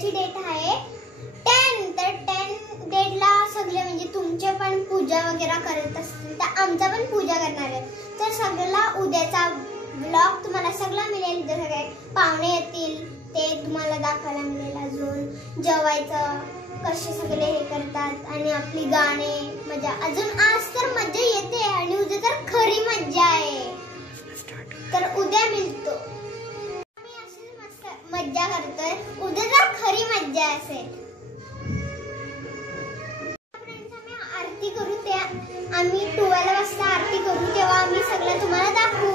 उद्याची डेट आहे 10. तर 10 डेटला सगळे म्हणजे तुमचे पण पूजा वगैरे करत असतील तर आमचा पण पूजा करणार आहे. तर सगळ्याला उद्याचा ब्लॉग तुम्हाला सगळा मिळेल. जसं काय पाहुणे येतील ते तुम्हाला दाखवायला मिळेल. अजून जेवायचं कसे सगळे हे करतात आणि आपली गाणे मजा. अजून आज तर मजा येते आणि उद्या तर खरी मजा आहे. तर उद्या मिळतो. आम्ही अशीच मस्त मज्जा करतोय. उद्या तर खरी मज्जा असेल. आरती करू त्या आम्ही 12 वाजता आरती करू तेव्हा आम्ही सगळं तुम्हाला दाखवू.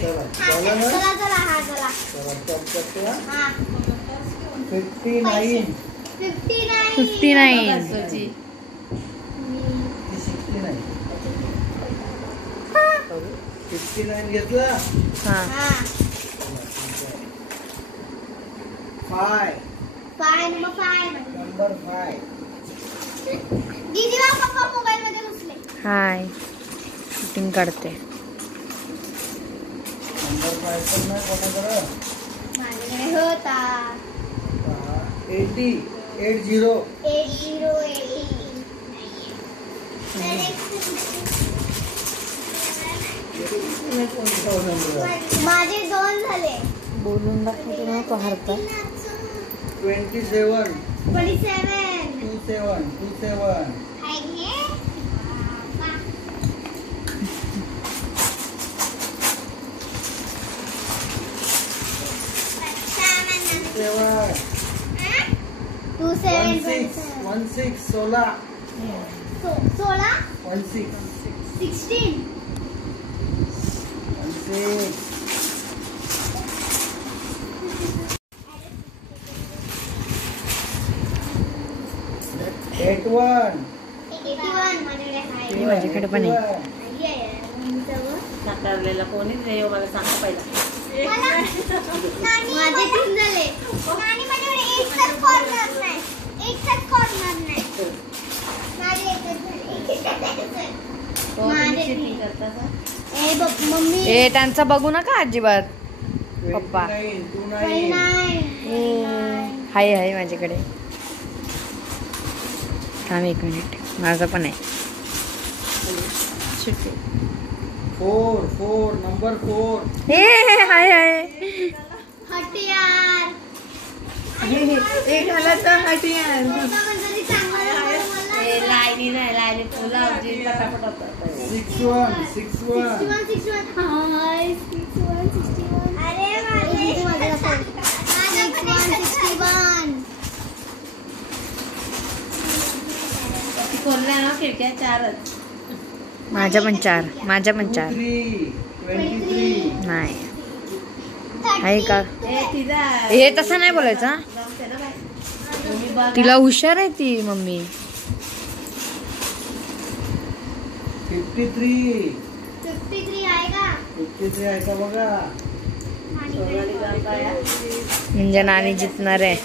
चला चला चला हा चला 59 घेतला. हां 5 नंबर 5. दीदी वा पप्पा मोबाईल मध्ये घुसले. हाय शूटिंग काढते. नंबर 5 पण नाही कोणाकडे माझ्याकडे होता 80. माझे 2 झाले. बोलून दाखवतो ना तो हरता. 27. 27 27. हाय घे. 16. 16. 16 81. माझ्याकडे पण आहे. साकारलेला कोणी नाही मला सांगा पहिला. माझे 3 झाले. नानी माझ्याकडे एकच कॉर्नर नाही. माझे एकच झाले. मम्मी ए त्यांचा बघू नका अजिबात. पप्पा 29. हाय माझ्याकडे. थांब 1 मिनिट माझा पण आहे. 4. नंबर 4. हे हाय हटियार. एक झाला तर हटियार. लाईनी नाही लाईनी फुला पटापट होतात. 61. 61 हाय 61. अरे माझे 61. कोणला ना खिडक्या 4च. माझ्या पण 4. 23. नाही आहे का. तिला हे तसं नाही बोलायचं. तिला हुशार आहे ती मम्मी. 53 आहे का. 53 आहे का बघा. म्हणजे नानी जितणार आहे.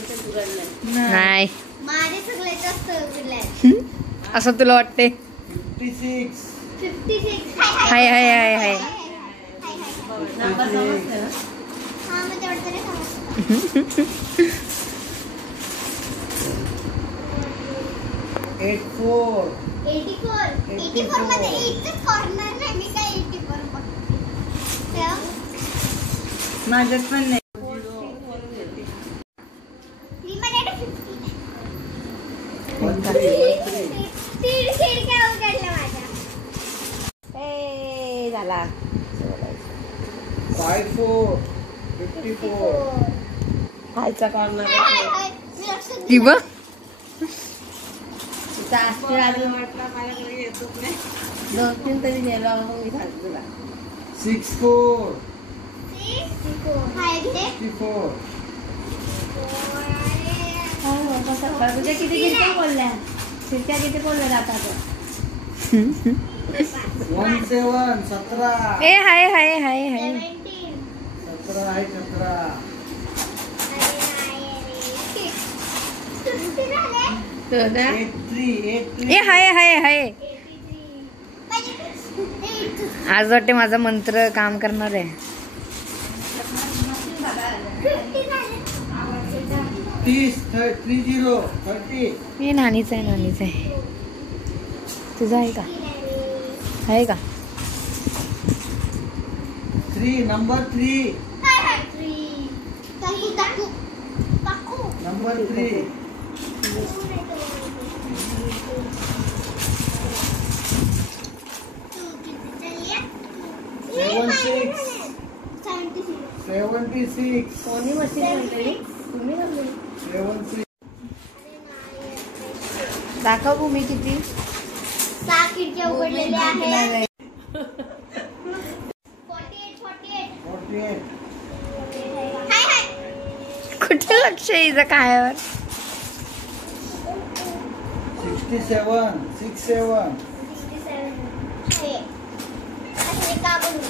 नाही माझे सगळे जास्त असं तुला वाटते. 56. हाय नंबर समजते ना. हा मग तेवढं तरी समजतं. 84. 84 मध्ये एकच कॉर्नर नाही. मी काय 84 बघते. माझ्यात पण नाही. मी माझ्याकडे 50. 13. तीन खिडक्या उघडल्या माझ्या. ए झाला. 54. 54. खायचा हाय, हाय. मी लक्षात ती बघ. तिचा असते अजून म्हटलं माझ्याकडे येतच नाही. 2-3 तरी गेलो मी सांगतो तुला. 64. 64 हाय घे. 64. तुझ्या किती खिडक्या बोलल्या. खिडक्या किती बोलल्या जातात. 17. 17. ए हाय 17 आहे. 17. तो ना 83. ए हाय आज वाटते माझा मंत्र काम करणार आहे. 30 30. हे नानीच आहे तुझं आहे का? आहे का? 3 नंबर 3 काकू नंबर 3 76 कोणी मशीन म्हणते तुम्ही म्हणले 76 दाखव भूमी किती 6 खिडक्या उघडलेल्या आहेत. 48 हाय कुठे लक्ष आहे हिचं कायावर? 67 67 हे असं का बनवू?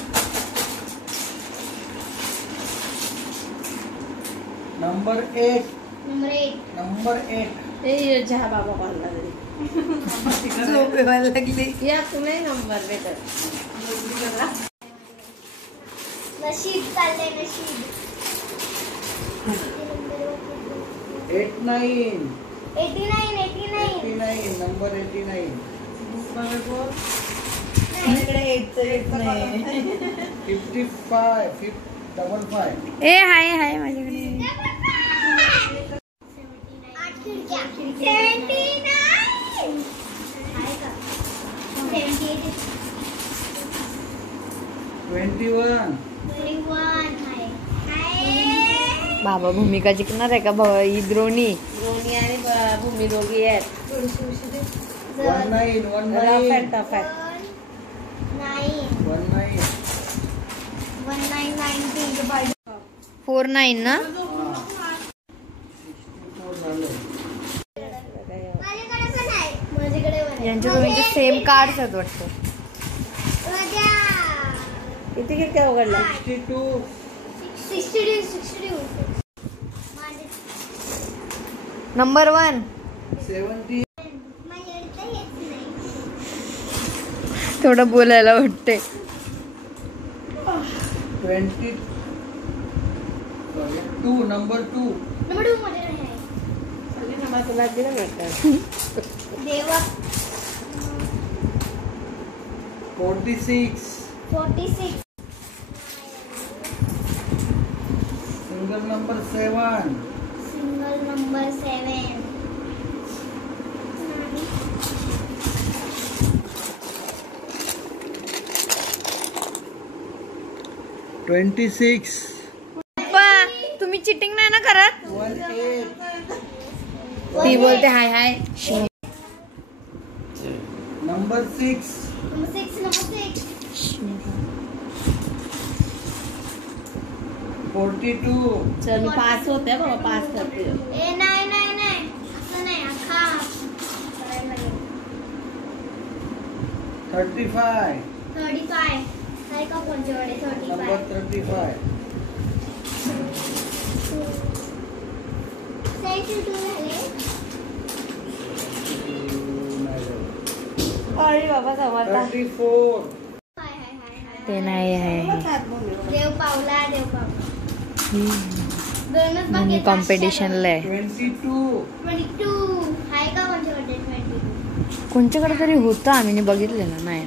नंबर 8 नंबर 8 ते चहा बाबा पाहिला तरी झोप येवायला लागली. या तुम्ही नंबर भेटत नशीब चाललंय नशीब. 89 89 नंबर 89 55 55 ए हाय माझ्याकडे. 8 खिडक्या 79 आहे का? 78 21 हाय बाबा भूमिका जिंकणार आहे का? ही द्रोणी. दोन्ही आणि भूमी दोघी आहेत 19 रफ अँड टफ आहेत 49 ना? 64 झालं. यांच्या दोघींचे सेम कार्ड्स आहेत वाटतं. किती खिडक्या उघडल्या 62 नंबर 1 70 थोडं बोलायला वाटते. 22 नंबर 2 तुला दिलं भेटतं 46 46 सिंगल नंबर 7 सिंगल नंबर 7 26 पप्पा तुम्ही चिटिंग नाही ना करत? 18 ती बोलते हाय हाय. नंबर 6 42 चल मी पास होते बाबा पास करते नाही असं नाही अख्खा करायला लागेल. 35 35 आहे का कोणच्याकडे नंबर 35 62 झाले. अरे बाबा समजता 34 ते नाही आहे. देव पावला दोनच मी बाकी कॉम्पिटिशनला आहे. 22 22 आहे का कोणच्याकडे 22 कोणच्याकडे तरी होतं आम्ही बघितलं ना. नाही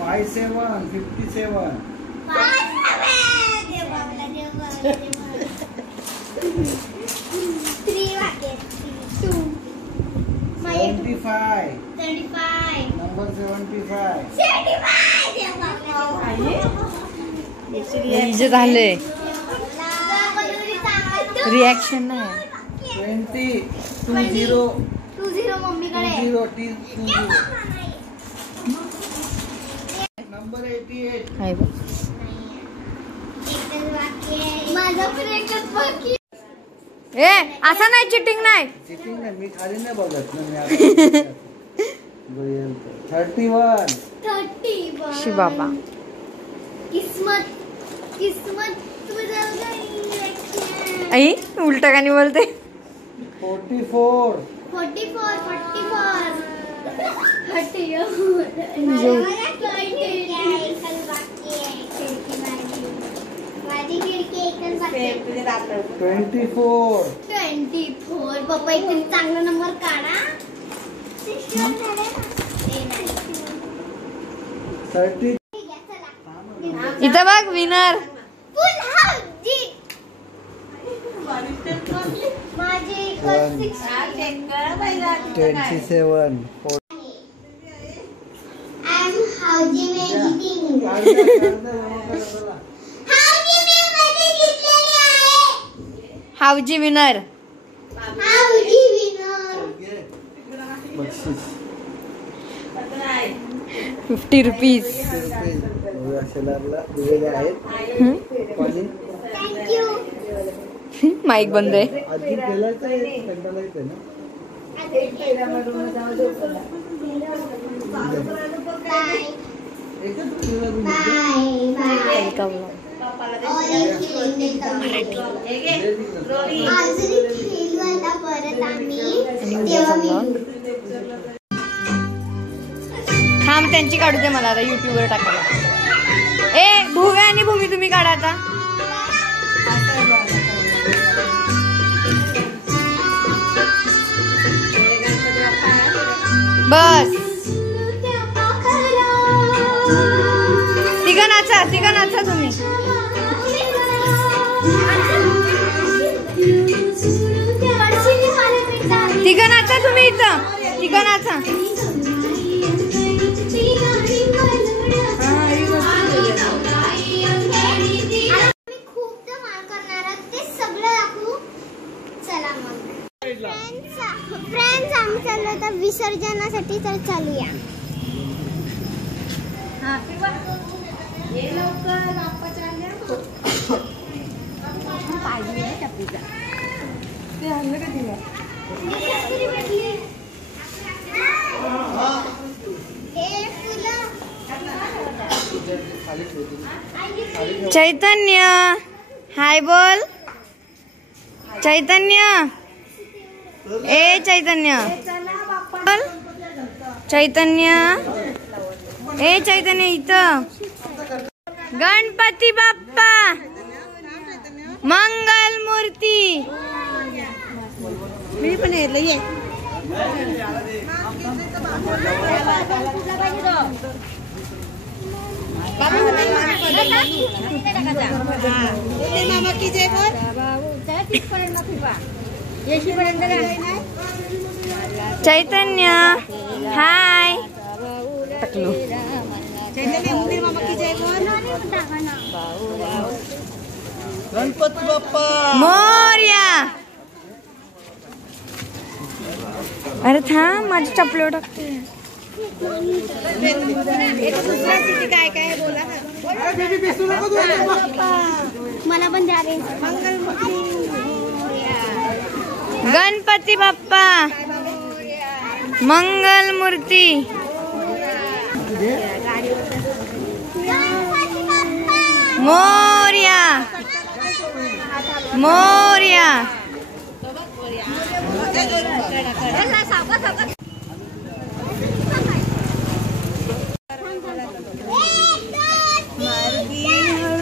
57 57 75 नंबर 75 जे झाले रिॲक्शन नाही. 20 मम्मीकडे 20 नंबर 88 आहे बघ. माझा पण एकच बाकी. ए असं नाही चिटिंग नाही. चिटिंग नाही मी खाली नाही बघत ना मी आता 31 शी बाबा किस्मत तुझं आई उलटा गाणी बोलते. 44 44 माझी खिडकी एकदम बाकी तुझे दात 24. 24. पप्पा एकदम चांगला नंबर काढा. 30. इथं बघ विनर. फुल हाऊस माझी 27. I'm Howji Magic. Howji winner. Howji winner. बक्षीस 50 रुपीज. शेलारला दिलेले आहेत. पाणी Thank you. माईक बंद आहे. आधी गेलायचं आहे, कंटाळा येते ना. Bye. एकच केला तुम्ही. Bye. Bye. ऐका vlog. अजून खेळू आता परत आम्ही आणि तेव्हा उद्याचा मी vlog. थांब त्यांची काढू दे मला आता YouTube वर टाकायला. ए भुवे आणि भूमी तुम्ही काढा आता. बस तिघं नाचा तुम्ही. तिघं नाचा तुम्ही इथं. तिघं नाचा. खूप धमाल करणार आहोत, ते सगळं दाखवू. चला मग फ्रेंड्स आम्ही चाललो आता विसर्जनासाठी, तर चालूया. चैतन्य हाय बोल. चैतन्य ए चैतन्य बोल. चैतन्य ए चैतन्य इथं. गणपती बाप्पा मंगल मूर्ती. मी पण येतलं ये. मामा की जय बोल. चैतन्य हाय. टाकलो. मामा की जय बोल. गणपती बाप्पा मोरया. अरे थांब माझी चपलो टाकते. काय काय बोला मला पण द्या रे. गणपती बाप्पा मंगल मूर्ती. मोरया मोरया.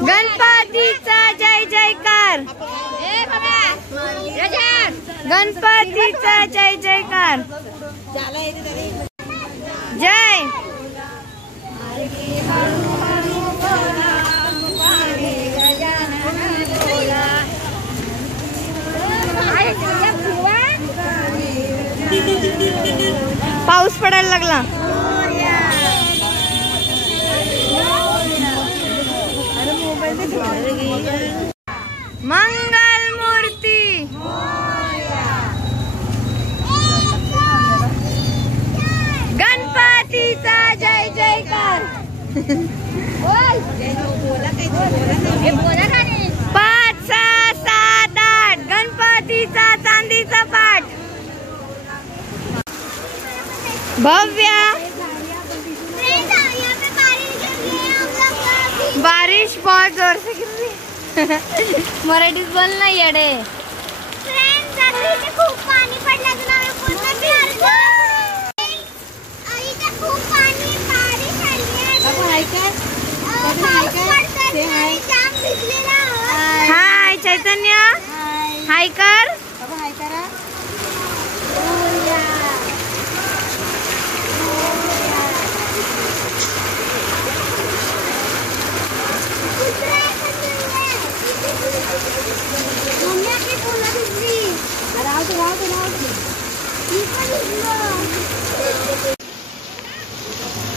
गणपतीचा जय जयकार. गणपतीचा जय जयकार. जय. पाऊस पडायला लागला. मंगल मूर्ती. गणपतीचा जय जयकार. 5, 6, 7, 8 गणपतीचा चांदीचा पाठ. भव्य. बारिश बहुत जोर से गिर रही. मराठीत बोल ना येडे. फ्रेंड्स आता इथे खूप पाणी पडलं ना, पूर्ण भिजलो. इथे खूप पाणी बारिश आली आहे. बाबा हाय काय पाऊस पडतोय, जाम भिजलेला आहोत. चैतन्य हाय कर. हाय करा.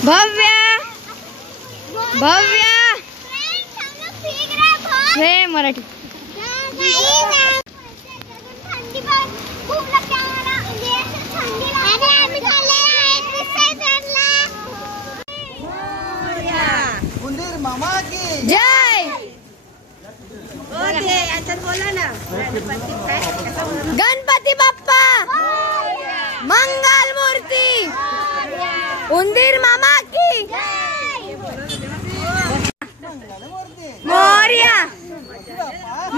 भव्य भव्य हे मराठी उंदीर मामा की जय. गणपती बाप्पा मंगल मूर्ती. उंदीर मामा की मोरया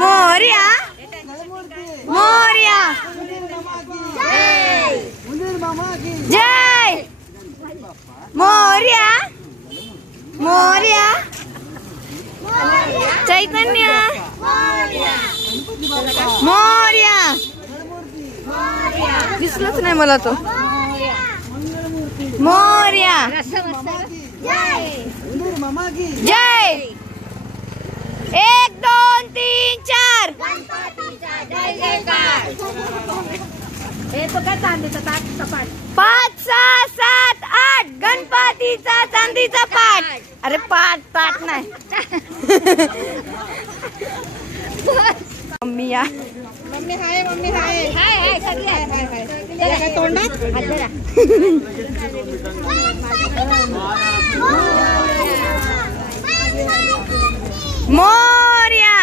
मोरया मोरया. उंदीर मामा की जय. मोरया मोरया. चैतन्य मोरया. दिसलंच नाही मला तो. मोरया. उंदीर मामा की जय. 1 2 3 4 5 6 7 8 गणपतीचा चांदीचा पाट. अरे पाट नाही. मम्मी या. मम्मी हाय. मम्मी हाय. हाय सगळे हाय. तोंडात मोरया.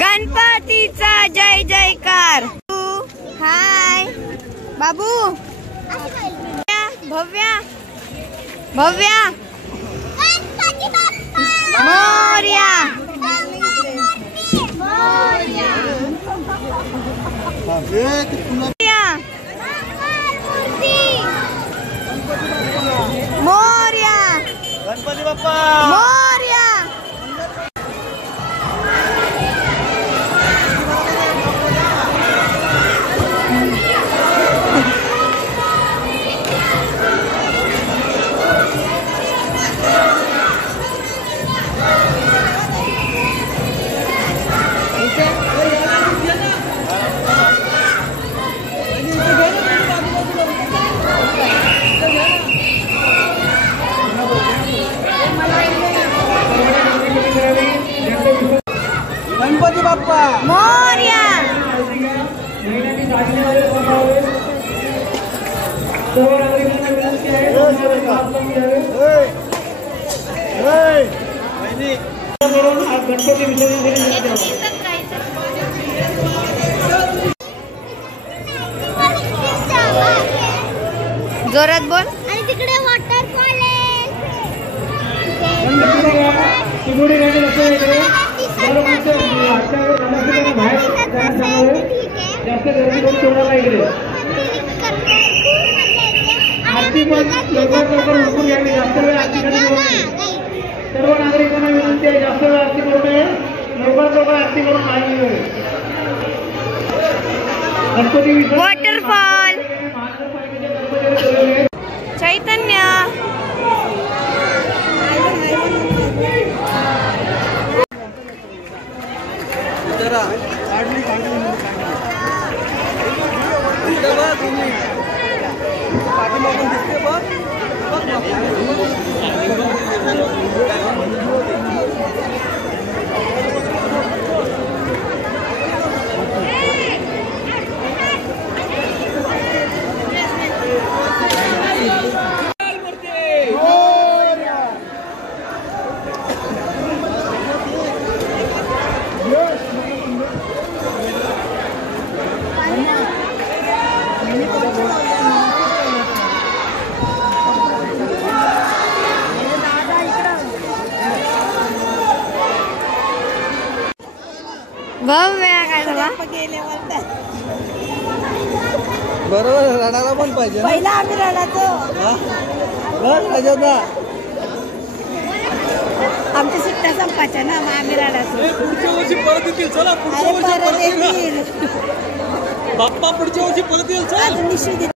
गणपतीचा जय जयकार. हाय बाबू. भव्या भव्या मोरया. मोरया. गणपती बाप्पा मोरया. गणपती बाप्पा मोरया. जोरात बोल. आणि तिकडे वॉटरफॉल आहे. जास्त गर्दी करून ठेवणार नाही इकडे. आरती पण लवकर उरकून घ्यावी. जास्त वेळ आरती करू नये. सर्व नागरिकांना विनंती आहे जास्त वेळ आरती करू नये. लवकर आरती करून नाही वेळ. गणपती वॉटरफॉल. चैतन्य जरा काढली पाठीमागून दिसते बघ. भव्य काय झाला. बरोबर रडायला पण पाहिजे. पहिला आम्ही रडायचो. राजा आमच्या सुट्ट्या बाप्पाच्या ना मग आम्ही रडायचो. पुढच्या वर्षी परत येतील चला पुढच्या अरे वर्षी परत परत येईल ना. येतील. बाप्पा पुढच्या वर्षी परत येईल चल. निश्चित